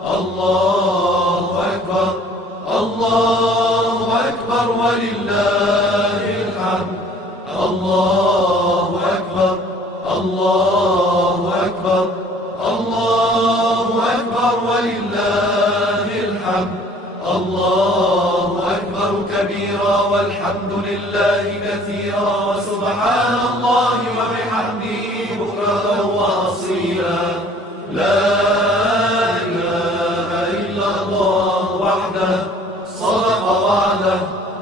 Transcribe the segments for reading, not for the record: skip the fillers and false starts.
الله أكبر الله أكبر ولله الحمد الله أكبر الله أكبر الله أكبر ولله الحمد الله أكبر كبيرا والحمد لله كثيرا وسبحان الله وبحمده بكرة وأصيلا لا إله إلا الله وحده صدق وعده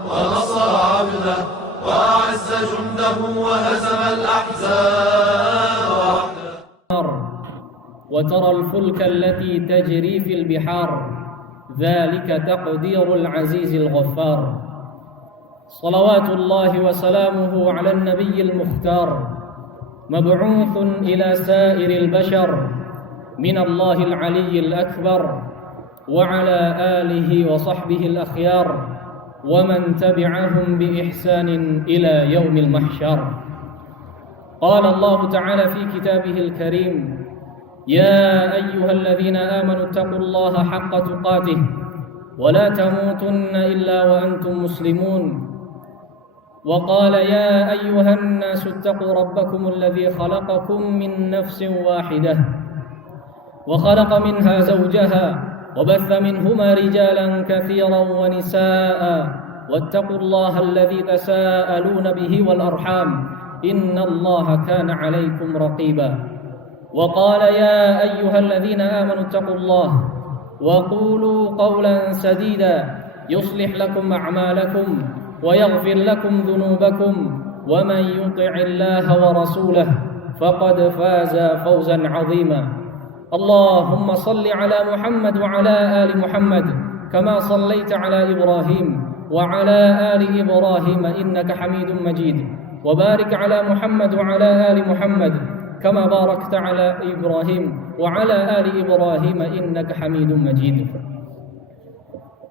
ونصر عبده وأعز جنده وهزم الأحزاب وحده. وترى الفلك التي تجري في البحار ذلك تقدير العزيز الغفار. صلوات الله وسلامه على النبي المختار مبعوث إلى سائر البشر من الله العلي الأكبر وعلى آله وصحبه الأخيار ومن تبعهم بإحسان إلى يوم المحشر. قال الله تعالى في كتابه الكريم: يا أيها الذين آمنوا اتقوا الله حق تقاته ولا تموتن إلا وأنتم مسلمون. وقال: يا أيها الناس اتقوا ربكم الذي خلقكم من نفس واحدة وخلق منها زوجها وبث منهما رجالا كثيرا ونساء واتقوا الله الذي تساءلون به والأرحام إن الله كان عليكم رقيبا. وقال: يا أيها الذين آمنوا اتقوا الله وقولوا قولا سديدا يصلح لكم أعمالكم ويغفر لكم ذنوبكم ومن يطع الله ورسوله فقد فاز فوزا عظيما. اللهم صل على محمد وعلى آل محمد كما صليت على إبراهيم وعلى آل إبراهيم إنك حميد مجيد. وبارك على محمد وعلى آل محمد كما باركت على إبراهيم وعلى آل إبراهيم إنك حميد مجيد.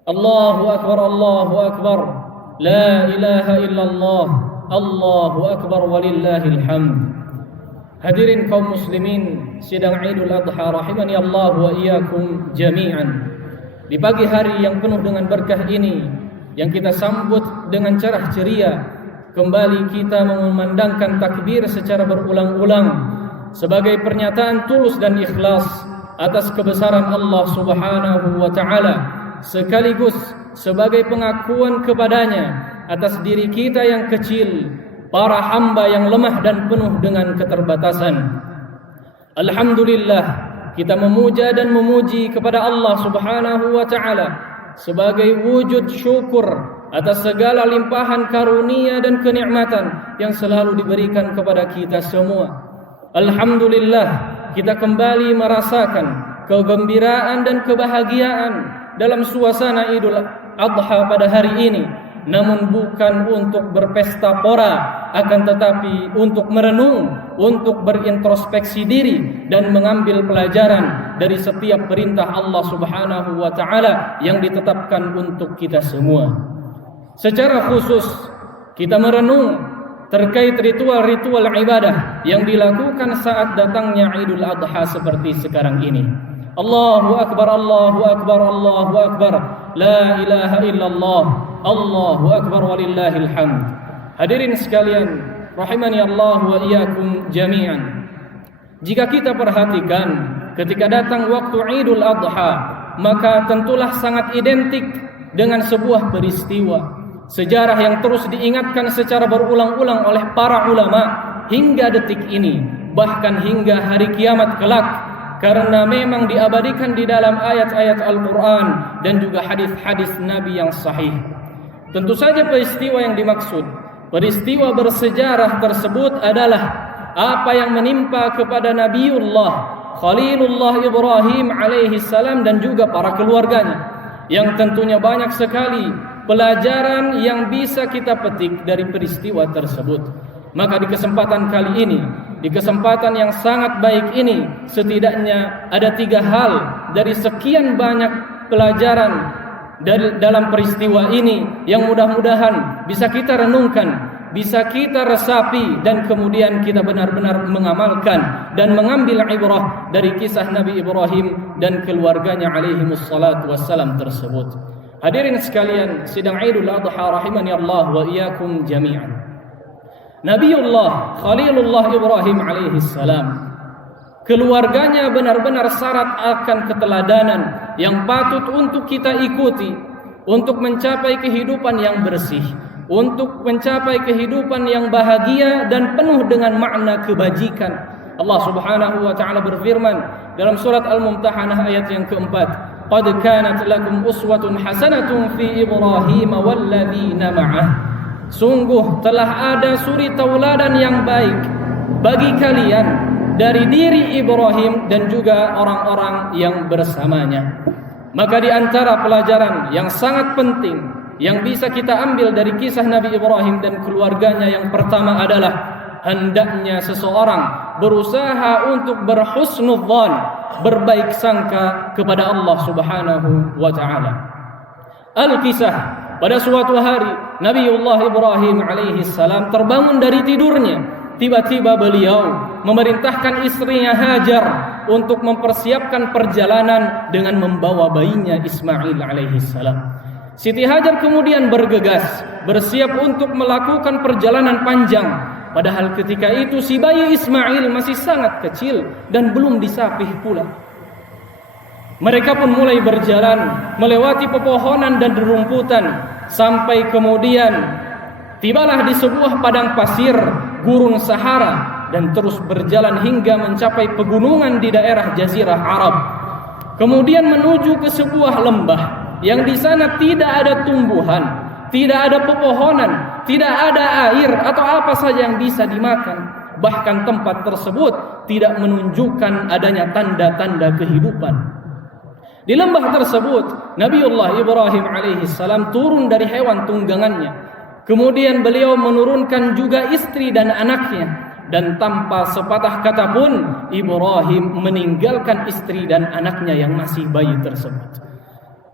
الله أكبر الله أكبر لا إله إلا الله الله أكبر ولله الحمد. Hadirin kaum muslimin sidang Idul Adha rahimani Allah wa iyyakum jami'an. Di pagi hari yang penuh dengan berkah ini yang kita sambut dengan cerah ceria, kembali kita mengumandangkan takbir secara berulang-ulang sebagai pernyataan tulus dan ikhlas atas kebesaran Allah Subhanahu wa taala, sekaligus sebagai pengakuan kepadanya atas diri kita yang kecil, para hamba yang lemah dan penuh dengan keterbatasan. Alhamdulillah, kita memuja dan memuji kepada Allah Subhanahu wa taala sebagai wujud syukur atas segala limpahan karunia dan kenikmatan yang selalu diberikan kepada kita semua. Alhamdulillah, kita kembali merasakan kegembiraan dan kebahagiaan dalam suasana Idul Adha pada hari ini, namun bukan untuk berpesta pora, akan tetapi untuk merenung, untuk berintrospeksi diri dan mengambil pelajaran dari setiap perintah Allah Subhanahu wa taala yang ditetapkan untuk kita semua. Secara khusus kita merenung terkait ritual-ritual ibadah yang dilakukan saat datangnya Idul Adha seperti sekarang ini. Allahu Akbar, Allahu Akbar, Allahu Akbar, la ilaha illallah, Allahu Akbar walillahil hamd. Hadirin sekalian, rahimani Allah wa iyyakum jami'an. Jika kita perhatikan ketika datang waktu Idul Adha, maka tentulah sangat identik dengan sebuah peristiwa sejarah yang terus diingatkan secara berulang-ulang oleh para ulama hingga detik ini, bahkan hingga hari kiamat kelak, karena memang diabadikan di dalam ayat-ayat Al-Quran dan juga hadis-hadis Nabi yang sahih. Tentu saja peristiwa yang dimaksud, peristiwa bersejarah tersebut adalah apa yang menimpa kepada Nabiullah Khalilullah Ibrahim alaihi salam dan juga para keluarganya, yang tentunya banyak sekali pelajaran yang bisa kita petik dari peristiwa tersebut. Maka di kesempatan kali ini, di kesempatan yang sangat baik ini, setidaknya ada 3 hal dari sekian banyak pelajaran dalam peristiwa ini yang mudah-mudahan bisa kita renungkan, bisa kita resapi dan kemudian kita benar-benar mengamalkan dan mengambil ibrah dari kisah Nabi Ibrahim dan keluarganya alaihimus salatu wassalam tersebut. Hadirin sekalian, sidang Idul Adha rahimani Allah wa iyyakum jami'an. Nabiullah Khalilullah Ibrahim alaihi salam, keluarganya benar-benar syarat akan keteladanan yang patut untuk kita ikuti untuk mencapai kehidupan yang bersih, untuk mencapai kehidupan yang bahagia dan penuh dengan makna kebajikan. Allah Subhanahu wa taala berfirman dalam surat Al-Mumtahanah ayat yang keempat, "Qad kanat lakum uswatun hasanatun fi Ibrahim walladzina ma'ah." Sungguh telah ada suri tauladan yang baik bagi kalian dari diri Ibrahim dan juga orang-orang yang bersamanya. Maka di antara pelajaran yang sangat penting yang bisa kita ambil dari kisah Nabi Ibrahim dan keluarganya yang pertama adalah hendaknya seseorang berusaha untuk berhusnudzan, berbaik sangka kepada Allah Subhanahu wa taala. Al-kisah, pada suatu hari Nabiullah Ibrahim alaihi salam terbangun dari tidurnya. Tiba-tiba beliau memerintahkan istrinya Hajar untuk mempersiapkan perjalanan dengan membawa bayinya Ismail alaihi salam. Siti Hajar kemudian bergegas, bersiap untuk melakukan perjalanan panjang. Padahal ketika itu si bayi Ismail masih sangat kecil dan belum disapih pula. Mereka pun mulai berjalan melewati pepohonan dan rerumputan sampai kemudian tibalah di sebuah padang pasir gurun Sahara dan terus berjalan hingga mencapai pegunungan di daerah Jazirah Arab. Kemudian menuju ke sebuah lembah yang di sana tidak ada tumbuhan, tidak ada pepohonan, tidak ada air atau apa saja yang bisa dimakan. Bahkan tempat tersebut tidak menunjukkan adanya tanda-tanda kehidupan. Di lembah tersebut Nabiullah Ibrahim alaihi salam turun dari hewan tunggangannya. Kemudian beliau menurunkan juga istri dan anaknya, dan tanpa sepatah kata pun Ibrahim meninggalkan istri dan anaknya yang masih bayi tersebut.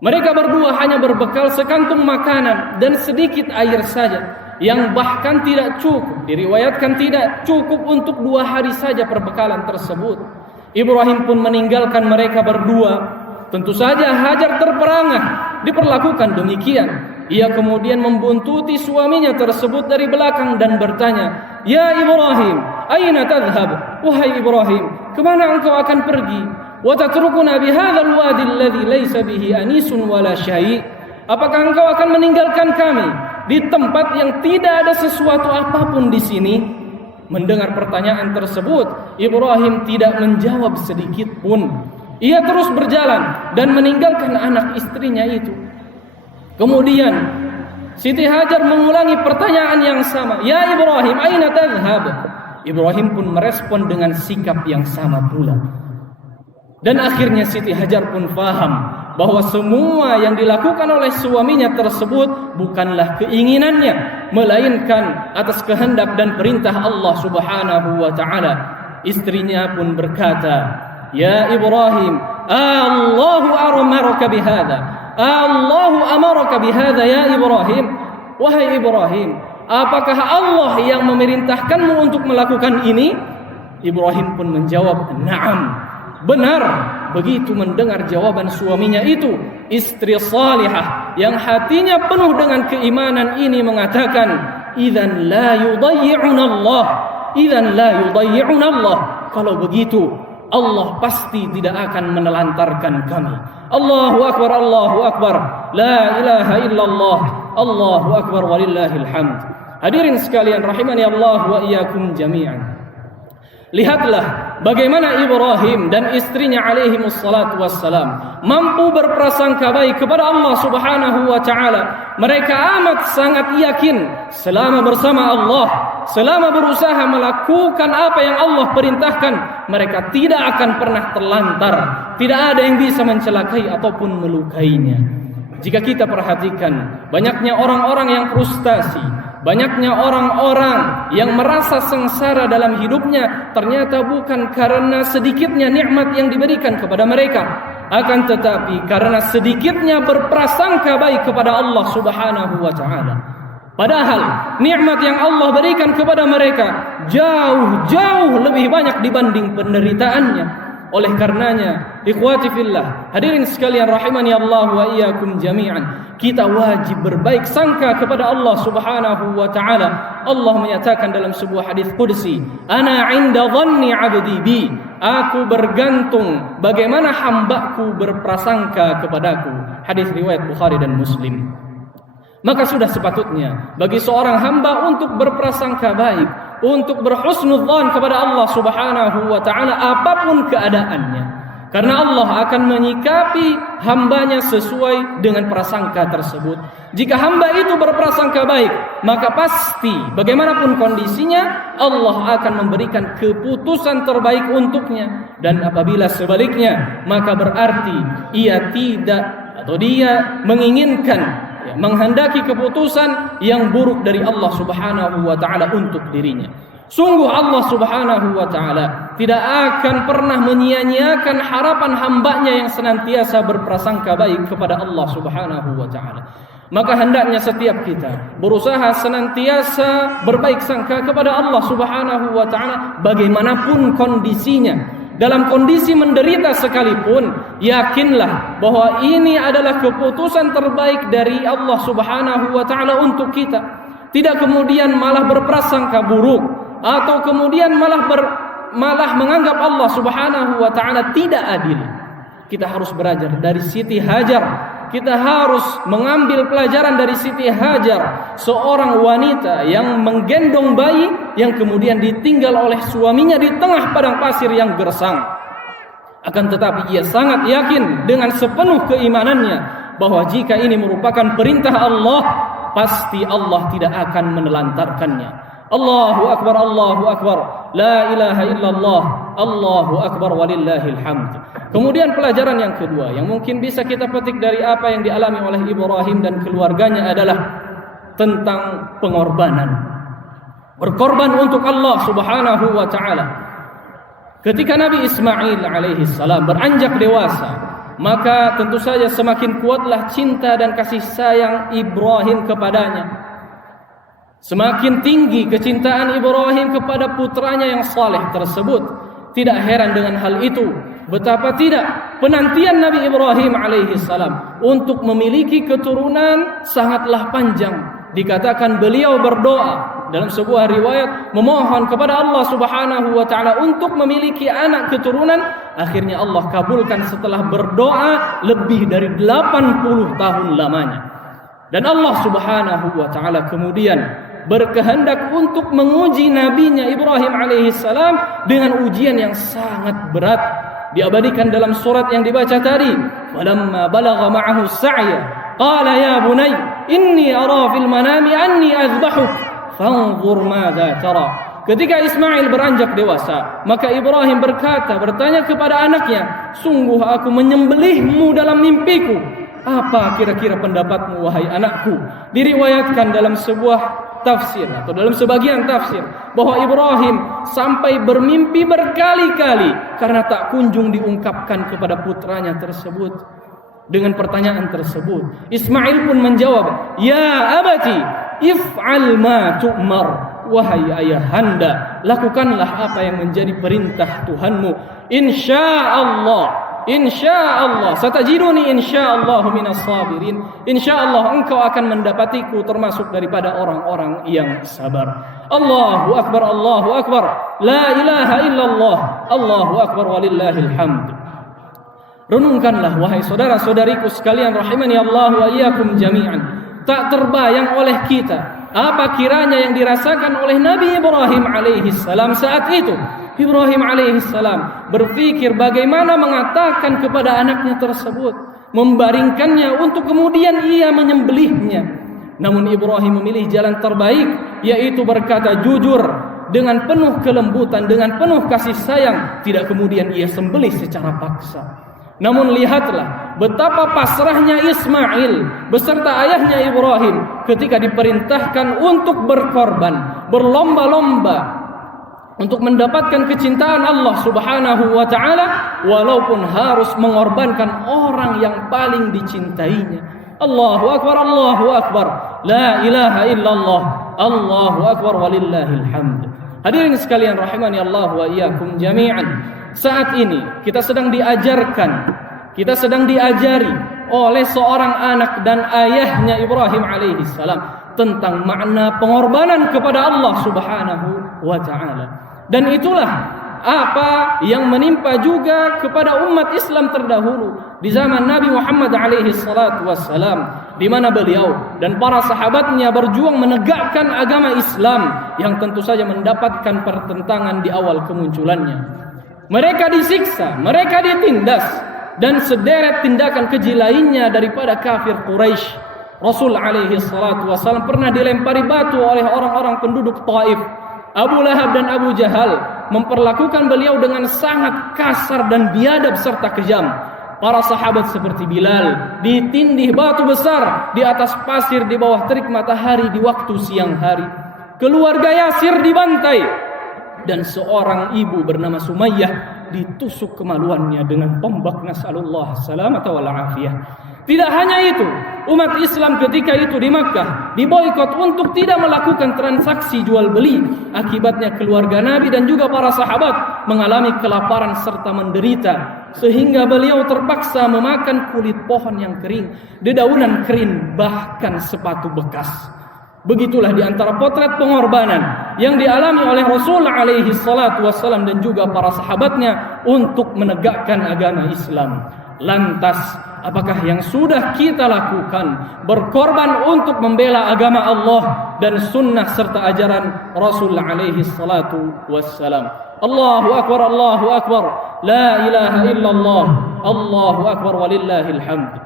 Mereka berdua hanya berbekal sekantung makanan dan sedikit air saja, yang bahkan tidak cukup, diriwayatkan tidak cukup untuk 2 hari saja perbekalan tersebut. Ibrahim pun meninggalkan mereka berdua. Tentu saja Hajar terperangah diperlakukan demikian. Ia kemudian membuntuti suaminya tersebut dari belakang dan bertanya, "Ya Ibrahim, aina tadhhab?" Wahai Ibrahim, kemana engkau akan pergi? "Wa tatrukuna bihadzal wadi alladhi laysa bihi anisun wala syai'." Apakah engkau akan meninggalkan kami di tempat yang tidak ada sesuatu apapun di sini? Mendengar pertanyaan tersebut, Ibrahim tidak menjawab sedikit pun. Ia terus berjalan dan meninggalkan anak istrinya itu. Kemudian Siti Hajar mengulangi pertanyaan yang sama, "Ya Ibrahim, aina tadhhab?" Ibrahim pun merespon dengan sikap yang sama pula. Dan akhirnya Siti Hajar pun faham bahwa semua yang dilakukan oleh suaminya tersebut bukanlah keinginannya, melainkan atas kehendak dan perintah Allah Subhanahu wa taala. Istrinya pun berkata, "Ya Ibrahim, Allahu amaraka bihadza? Allahu amaraka bihadza ya Ibrahim?" Wahai Ibrahim, apakah Allah yang memerintahkanmu untuk melakukan ini? Ibrahim pun menjawab, "Na'am." Benar. Begitu mendengar jawaban suaminya itu, istri salihah yang hatinya penuh dengan keimanan ini mengatakan, "Idzan la yudayyi'una Allah. Idzan la yudayyi'una Allah." Kalau begitu Allah pasti tidak akan menelantarkan kami. Allahu akbar, Allahu akbar. La ilaha illallah. Allahu akbar walillahil hamd. Hadirin sekalian rahimani Allah wa iyyakum jami'an. Lihatlah bagaimana Ibrahim dan istrinya alaihimus salatu wassalam mampu berprasangka baik kepada Allah Subhanahu wa taala. Mereka amat sangat yakin selama bersama Allah, selama berusaha melakukan apa yang Allah perintahkan, mereka tidak akan pernah terlantar. Tidak ada yang bisa mencelakai ataupun melukainya. Jika kita perhatikan, banyaknya orang-orang yang frustasi, banyaknya orang-orang yang merasa sengsara dalam hidupnya, ternyata bukan karena sedikitnya nikmat yang diberikan kepada mereka, akan tetapi karena sedikitnya berprasangka baik kepada Allah Subhanahu wa taala. Padahal nikmat yang Allah berikan kepada mereka jauh lebih banyak dibanding penderitaannya. Oleh karenanya, ikhwati fillah, hadirin sekalian rahimani Allah wa iyyakum jami'an, kita wajib berbaik sangka kepada Allah Subhanahu wa taala. Allah menyatakan dalam sebuah hadis qudsi, "Ana 'inda dhanni 'abdi bi." Aku bergantung bagaimana hambaku berprasangka kepadaku. Hadis riwayat Bukhari dan Muslim. Maka sudah sepatutnya bagi seorang hamba untuk berprasangka baik, untuk berhusnudzan kepada Allah Subhanahu wa taala apapun keadaannya. Karena Allah akan menyikapi hambanya sesuai dengan prasangka tersebut. Jika hamba itu berprasangka baik, maka pasti bagaimanapun kondisinya Allah akan memberikan keputusan terbaik untuknya. Dan apabila sebaliknya, maka berarti ia tidak atau dia menginginkan, menghendaki keputusan yang buruk dari Allah Subhanahu wa taala untuk dirinya. Sungguh Allah Subhanahu wa taala tidak akan pernah menyia-nyiakan harapan hambanya yang senantiasa berprasangka baik kepada Allah Subhanahu wa taala. Maka hendaknya setiap kita berusaha senantiasa berbaik sangka kepada Allah Subhanahu wa taala bagaimanapun kondisinya. Dalam kondisi menderita sekalipun, yakinlah bahwa ini adalah keputusan terbaik dari Allah Subhanahu wa taala untuk kita. Tidak kemudian malah berprasangka buruk atau kemudian malah menganggap Allah Subhanahu wa taala tidak adil. Kita harus belajar dari Siti Hajar. Kita harus mengambil pelajaran dari Siti Hajar, seorang wanita yang menggendong bayi yang kemudian ditinggal oleh suaminya di tengah padang pasir yang gersang. Akan tetapi ia sangat yakin dengan sepenuh keimanannya bahwa jika ini merupakan perintah Allah, pasti Allah tidak akan menelantarkannya. Allahu Akbar, Allahu Akbar, la ilaha illallah, Allahu Akbar walillahil hamd. Kemudian pelajaran yang kedua yang mungkin bisa kita petik dari apa yang dialami oleh Ibrahim dan keluarganya adalah tentang pengorbanan. Berkorban untuk Allah Subhanahu wa taala. Ketika Nabi Ismail alaihi salam beranjak dewasa, maka tentu saja semakin kuatlah cinta dan kasih sayang Ibrahim kepadanya. Semakin tinggi kecintaan Ibrahim kepada putranya yang saleh tersebut. Tidak heran dengan hal itu, betapa tidak penantian Nabi Ibrahim alaihi salam untuk memiliki keturunan sangatlah panjang. Dikatakan beliau berdoa dalam sebuah riwayat memohon kepada Allah Subhanahu wa taala untuk memiliki anak keturunan. Akhirnya Allah kabulkan setelah berdoa lebih dari 80 tahun lamanya. Dan Allah Subhanahu wa taala kemudian berkehendak untuk menguji nabinya Ibrahim alaihissalam dengan ujian yang sangat berat. Diabadikan dalam surat yang dibaca tadi, walamma balagha ma'ahu as-sa'ya qala ya bunay inni ara fil manami anni azbahuk fanzur madza tara. Ketika Ismail beranjak dewasa, maka Ibrahim bertanya kepada anaknya, sungguh aku menyembelihmu dalam mimpiku. Apa kira-kira pendapatmu wahai anakku? Diriwayatkan dalam sebuah tafsir atau dalam sebagian tafsir bahwa Ibrahim sampai bermimpi berkali-kali karena tak kunjung diungkapkan kepada putranya tersebut. Dengan pertanyaan tersebut, Ismail pun menjawab, "Ya abati, if'al ma tu'mar." Wahai ayahanda, lakukanlah apa yang menjadi perintah Tuhanmu. Insyaallah satajiduni insyaallah minas sabirin. Insyaallah engkau akan mendapatiku termasuk daripada orang-orang yang sabar. Allahu Akbar, Allahu Akbar, la ilaha illallah, Allahu Akbar walillahil hamd. Renungkanlah wahai saudara-saudariku sekalian rahimani Allah wa iyyakum jami'an. Tak terbayang oleh kita apa kiranya yang dirasakan oleh Nabi Ibrahim alaihissalam saat itu. Ibrahim alaihissalam berpikir bagaimana mengatakan kepada anaknya tersebut, membaringkannya untuk kemudian ia menyembelihnya. Namun Ibrahim memilih jalan terbaik, yaitu berkata jujur dengan penuh kelembutan, dengan penuh kasih sayang, tidak kemudian ia sembelih secara paksa. Namun lihatlah betapa pasrahnya Ismail beserta ayahnya Ibrahim ketika diperintahkan untuk berkorban, berlomba-lomba untuk mendapatkan kecintaan Allah Subhanahu wa taala, walaupun harus mengorbankan orang yang paling dicintainya. Allahu Akbar, Allahu Akbar, La ilaha illallah. Allahu akbar walillahil hamd. Hadirin sekalian rahimani Allah wa iyyakum jami'an. Saat ini kita sedang diajarkan, kita sedang diajari oleh seorang anak dan ayahnya Ibrahim alaihi salam tentang makna pengorbanan kepada Allah Subhanahu wa taala. Dan itulah apa yang menimpa juga kepada umat Islam terdahulu di zaman Nabi Muhammad alaihi salatu wassalam, di mana beliau dan para sahabatnya berjuang menegakkan agama Islam yang tentu saja mendapatkan pertentangan di awal kemunculannya. Mereka disiksa, mereka ditindas, dan sederet tindakan keji lainnya daripada kafir Quraisy. Rasul alaihi salatu wassalam pernah dilempari batu oleh orang-orang penduduk Taif. Abu Lahab dan Abu Jahal memperlakukan beliau dengan sangat kasar dan biadab serta kejam. Para sahabat seperti Bilal ditindih batu besar di atas pasir di bawah terik matahari di waktu siang hari. Keluarga Yasir dibantai, dan seorang ibu bernama Sumayyah ditusuk kemaluannya dengan tombak, nasallallahu salamata wal afiyah. Tidak hanya itu, umat Islam ketika itu di Makkah diboikot untuk tidak melakukan transaksi jual beli. Akibatnya keluarga Nabi dan juga para sahabat mengalami kelaparan serta menderita, sehingga beliau terpaksa memakan kulit pohon yang kering, dedaunan kering, bahkan sepatu bekas. Begitulah di antara potret pengorbanan yang dialami oleh Rasul alaihi salatu wassalam dan juga para sahabatnya untuk menegakkan agama Islam. Lantas, apakah yang sudah kita lakukan berkorban untuk membela agama Allah dan sunnah serta ajaran Rasul alaihi salatu wassalam? Allahu akbar, Allahu akbar, la ilaha illallah, Allahu akbar walillahil hamd.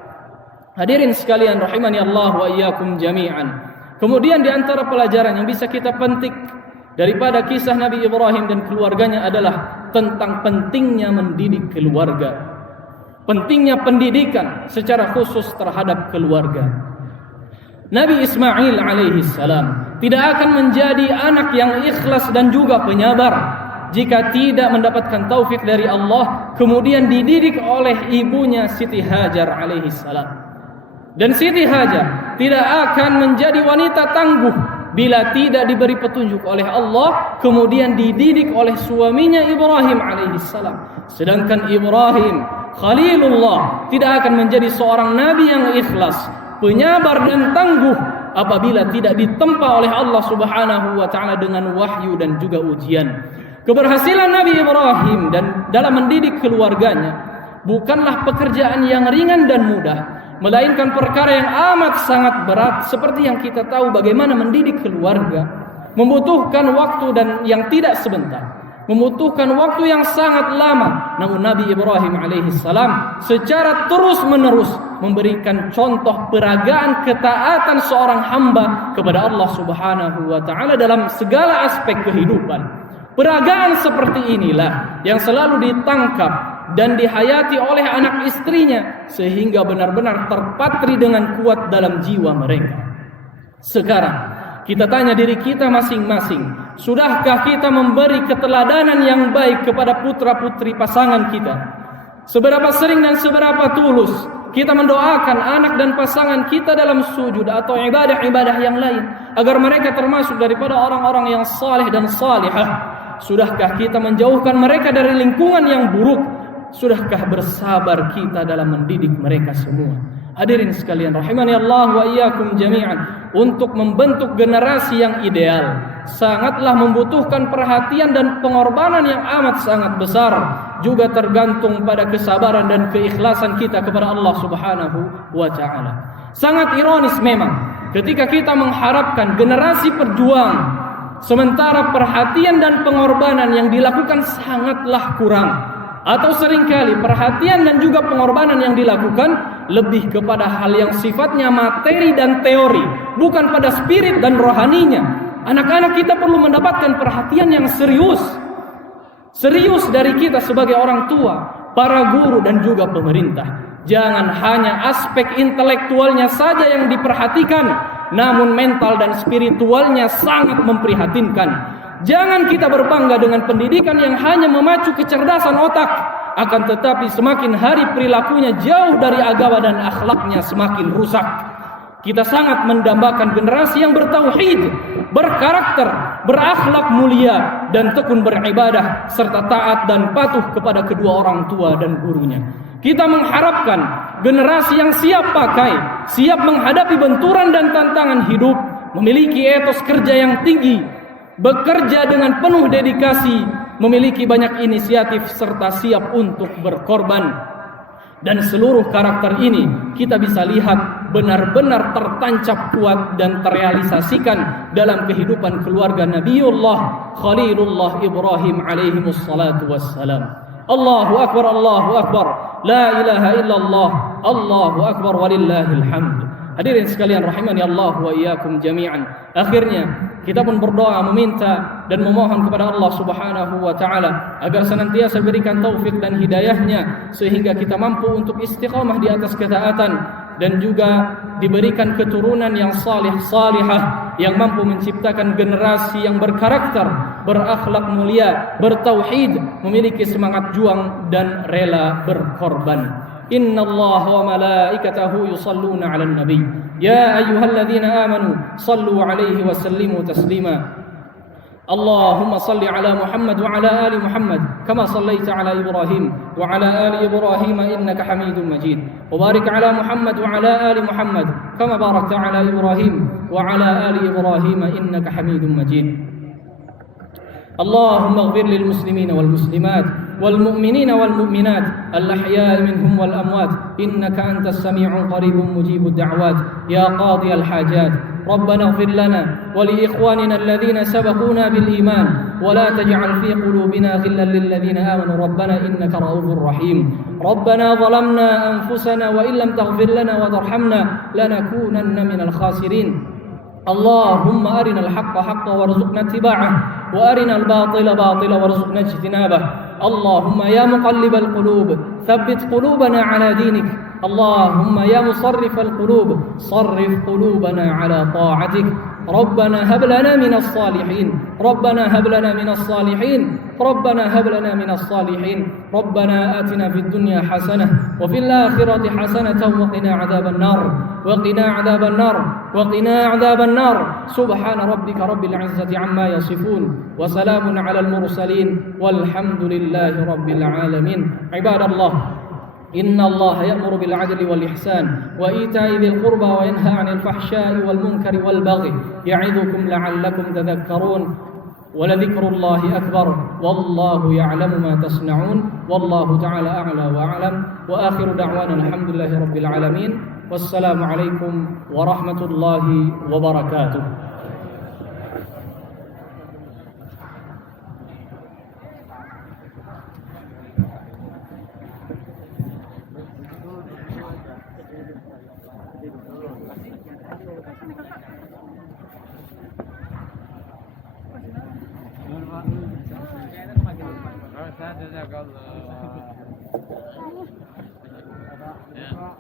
Hadirin sekalian rahimani Allah wa iyyakum jami'an. Kemudian di antara pelajaran yang bisa kita petik daripada kisah Nabi Ibrahim dan keluarganya adalah tentang pentingnya mendidik keluarga. Pentingnya pendidikan secara khusus terhadap keluarga. Nabi Ismail alaihi salam tidak akan menjadi anak yang ikhlas dan juga penyabar jika tidak mendapatkan taufik dari Allah, kemudian dididik oleh ibunya Siti Hajar alaihi salam. Dan Siti Hajar tidak akan menjadi wanita tangguh bila tidak diberi petunjuk oleh Allah, kemudian dididik oleh suaminya Ibrahim alaihi salam. Sedangkan Ibrahim Khalilullah tidak akan menjadi seorang nabi yang ikhlas, penyabar dan tangguh apabila tidak ditempa oleh Allah Subhanahu wa taala dengan wahyu dan juga ujian. Keberhasilan Nabi Ibrahim dan dalam mendidik keluarganya bukanlah pekerjaan yang ringan dan mudah, melainkan perkara yang amat sangat berat. Seperti yang kita tahu, bagaimana mendidik keluarga membutuhkan waktu dan yang tidak sebentar, membutuhkan waktu yang sangat lama. Namun Nabi Ibrahim alaihi salam secara terus-menerus memberikan contoh peragaan ketaatan seorang hamba kepada Allah Subhanahu wa taala dalam segala aspek kehidupan. Peragaan seperti inilah yang selalu ditangkap dan dihayati oleh anak istrinya sehingga benar-benar terpatri dengan kuat dalam jiwa mereka. Sekarang kita tanya diri kita masing-masing, sudahkah kita memberi keteladanan yang baik kepada putra-putri pasangan kita? Seberapa sering dan seberapa tulus kita mendoakan anak dan pasangan kita dalam sujud atau ibadah-ibadah yang lain agar mereka termasuk daripada orang-orang yang saleh dan salihah? Sudahkah kita menjauhkan mereka dari lingkungan yang buruk? Sudahkah bersabar kita dalam mendidik mereka semua? Hadirin sekalian rahimani Allah wa iyyakum jami'an, untuk membentuk generasi yang ideal sangatlah membutuhkan perhatian dan pengorbanan yang amat sangat besar, juga tergantung pada kesabaran dan keikhlasan kita kepada Allah Subhanahu wa taala. Sangat ironis memang ketika kita mengharapkan generasi perjuang, sementara perhatian dan pengorbanan yang dilakukan sangatlah kurang. Atau seringkali perhatian dan juga pengorbanan yang dilakukan lebih kepada hal yang sifatnya materi dan teori, bukan pada spirit dan rohaninya. Anak-anak kita perlu mendapatkan perhatian yang serius. Serius dari kita sebagai orang tua, para guru dan juga pemerintah. Jangan hanya aspek intelektualnya saja yang diperhatikan, namun mental dan spiritualnya sangat memprihatinkan. Jangan kita berbangga dengan pendidikan yang hanya memacu kecerdasan otak, akan tetapi semakin hari perilakunya jauh dari agama dan akhlaknya semakin rusak. Kita sangat mendambakan generasi yang bertauhid, berkarakter, berakhlak mulia, dan tekun beribadah, serta taat dan patuh kepada kedua orang tua dan gurunya. Kita mengharapkan generasi yang siap pakai, siap menghadapi benturan dan tantangan hidup, memiliki etos kerja yang tinggi, bekerja dengan penuh dedikasi, memiliki banyak inisiatif, serta siap untuk berkorban. Dan seluruh karakter ini kita bisa lihat benar-benar tertancap kuat dan terrealisasikan dalam kehidupan keluarga Nabiullah Khalilullah Ibrahim alaihi wassalatu wassalam. Allahu Akbar, Allahu Akbar, la ilaha illallah, Allahu Akbar walillahil hamd. Hadirin sekalian rahimani Allah wa iyyakum jami'an. Akhirnya kita pun berdoa meminta dan memohon kepada Allah Subhanahu wa taala agar senantiasa berikan taufik dan hidayahnya sehingga kita mampu untuk istiqamah di atas ketaatan dan juga diberikan keturunan yang salih salihah yang mampu menciptakan generasi yang berkarakter, berakhlak mulia, bertauhid, memiliki semangat juang dan rela berkorban. Inna Allah wa malaikatahu yusalluna 'alan nabi ya ayyuhalladzina amanu sallu 'alaihi wa sallimu taslima. Allahumma salli 'ala Muhammad wa 'ala ali Muhammad kama sallaita 'ala Ibrahim wa 'ala ali Ibrahim innaka Hamidum Majid. Wa barik 'ala Muhammad wa 'ala ali Muhammad kama barakta 'ala Ibrahim wa 'ala ali Ibrahim innaka Hamidum Majid. اللهم اغفر للمسلمين والمسلمات والمؤمنين والمؤمنات الأحياء منهم والأموات إنك أنت السميع قريب مجيب الدعوات يا قاضي الحاجات. ربنا اغفر لنا ولإخواننا الذين سبقونا بالإيمان ولا تجعل في قلوبنا غلا للذين آمنوا ربنا إنك رؤوف رحيم. ربنا ظلمنا أنفسنا وإن لم تغفر لنا وترحمنا لنكونن من الخاسرين. اللهم أرنا الحق حقا وارزقنا اتباعه وأرنا الباطل باطلا وارزقنا اجتنابه. اللهم يا مقلب القلوب ثبت قلوبنا على دينك. اللهم يا مصرف القلوب صرف قلوبنا على طاعتك. ربنا هب لنا من الصالحين ربنا هب لنا من الصالحين ربنا هب لنا من الصالحين. ربنا آتنا في الدنيا حسنة وفي الآخرة حسنة وقنا عذاب النار وقنا عذاب النار وقنا عذاب النار. سبحان ربك رب العزة عما يصفون وسلام على المرسلين والحمد لله رب العالمين. عباد الله إن الله يأمر بالعدل والإحسان وإيتاء ذي القربى وينهى عن الفحشاء والمنكر والبغي يعظكم لعلكم تذكرون. ولذكر الله أكبر والله يعلم ما تصنعون والله تعالى أعلى وأعلم. وآخر دعوانا الحمد لله رب العالمين والسلام عليكم ورحمة الله وبركاته. Jazakallah. Ya.